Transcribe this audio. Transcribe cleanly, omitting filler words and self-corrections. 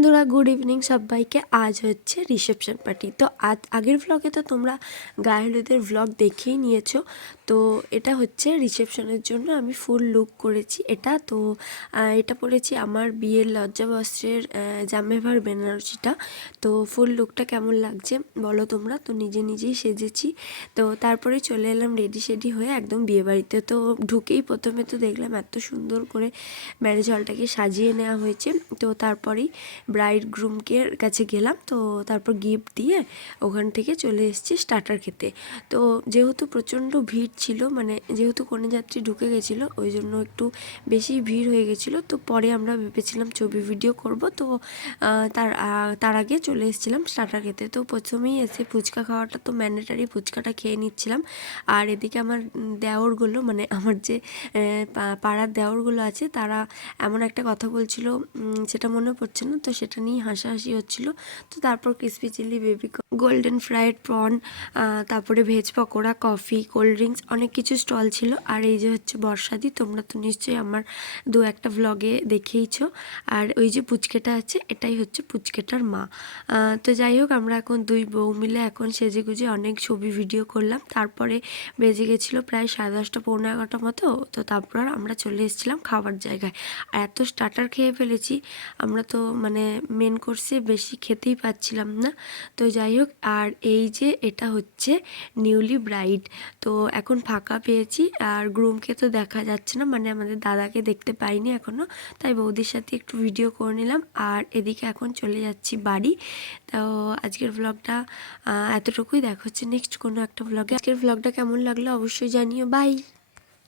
বন্ধুরা, good evening সবাইকে। আজ হচ্ছে রিসেপশন পার্টি। তো আজ আগের ভ্লগে তো তোমরা গায়ে হলুদের ভ্লগ দেখেই নিয়েছো। তো এটা হচ্ছে রিসেপশনের জন্য আমি ফুল লুক করেছি। এটা পরেছি আমার বিয়ের লজ্জাবস্ত্রের জামেভার বেনারসিটা। তো ফুল লুকটা কেমন লাগছে বলো তোমরা। তো নিজে নিজেই সেজেছি। তো তারপরে চলে এলাম রেডি সেডি হয়ে একদম বিয়েবাড়িতে। তো ঢুকেই প্রথমে তো দেখলাম এত সুন্দর করে ম্যারেজ হলটাকে সাজিয়ে নেওয়া হয়েছে। তো তারপরেই ব্রাইড গ্রুমকে কাছে গেলাম। তো তারপর গিফট দিয়ে ওখান থেকে চলে এসেছি স্টার্টার খেতে। তো যেহেতু প্রচণ্ড ভিড় ছিল, মানে যেহেতু কনে যাত্রী ঢুকে গেছিলো ওই জন্য একটু বেশি ভিড় হয়ে গেছিলো। তো পরে আমরা ভেবেছিলাম ছবি ভিডিও করব। তো তার আগে চলে এসেছিলাম স্টার্টার খেতে। তো প্রথমেই এসে ফুচকা খাওয়াটা তো ম্যান্ডেটারি, ফুচকাটা খেয়ে নিচ্ছিলাম। আর এদিকে আমার দেওরগুলো, মানে আমার যে পাড়ার দেওরগুলো আছে, তারা এমন একটা কথা বলছিল, সেটা মনে পড়ছে না, তো সেটা নিয়ে হাসাহাসি হচ্ছিল। তো তারপর crispy chilli, baby golden fried prawn, তারপরে veg pakora, coffee, cold drinks, অনেক কিছু স্টল ছিল। আর এই যে হচ্ছে বর্ষাদি, তোমরা তো নিশ্চয়ই আমার দু একটা ভ্লগে দেখেইছো। আর ওই যে পুচকেটা আছে, এটাই হচ্ছে পুচকেটার মা। তো যাই হোক, আমরা এখন দুই বউ মিলে এখন সেজে গুজে অনেক ছবি ভিডিও করলাম। তারপরে বেজে গেছিলো প্রায় 10:30 পৌনে 11টা মতো। তো তারপর আমরা চলে এসেছিলাম খাবার জায়গায়। আর এত স্টার্টার খেয়ে ফেলেছি আমরা, তো মানে মেন কোর্সে বেশি খেতেই পাচ্ছিলাম না। তো যাই হোক, আর এই যে এটা হচ্ছে নিউলি ব্রাইড। তো এখন ফাঁকা পেয়েছি, আর গ্রুমকে তো দেখা যাচ্ছে না, মানে আমাদের দাদাকে দেখতে পাইনি এখনও। তাই বৌদির সাথে একটু ভিডিও করে নিলাম। আর এদিকে এখন চলে যাচ্ছি বাড়ি। তো আজকের ভ্লগটা এতটুকুই। দেখা হচ্ছে নেক্সট কোনো একটা ভ্লগে। আজকের ভ্লগটা কেমন লাগলো অবশ্যই জানিও। বাই।